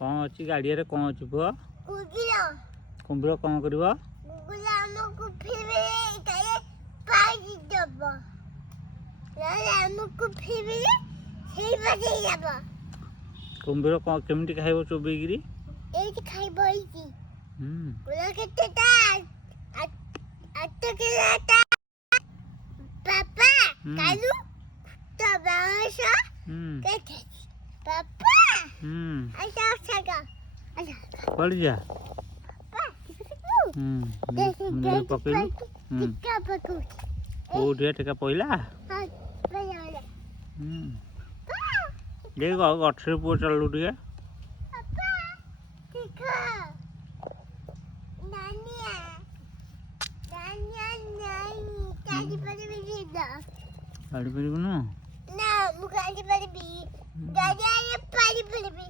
कौन अच्छी गाड़ी रे कौन अच्छी पुआ कुकुर कुंभीर कौन करिवो कुकुर हमको फिर इतने पानी दब हमको फिर सही बजे दब कुंभीर कौन केमिति खाइबो चोबेगिरी एक खाई बोईची हम्म कुला केते ता के लाता पापा कालू तो बावशा केते पापा अच्छा अच्छा पड़ जा मुझे पकड़ टिक्का पकड़ ओ ढेर टिका पहिला हां बजाले देख गठरे पुआ चलू टिके पापा टिक्का नानिया नानी काली पड़ी भी दा गाड़ी पर ना ना मुकाली पड़ी भी गाड़ी पड़ी भी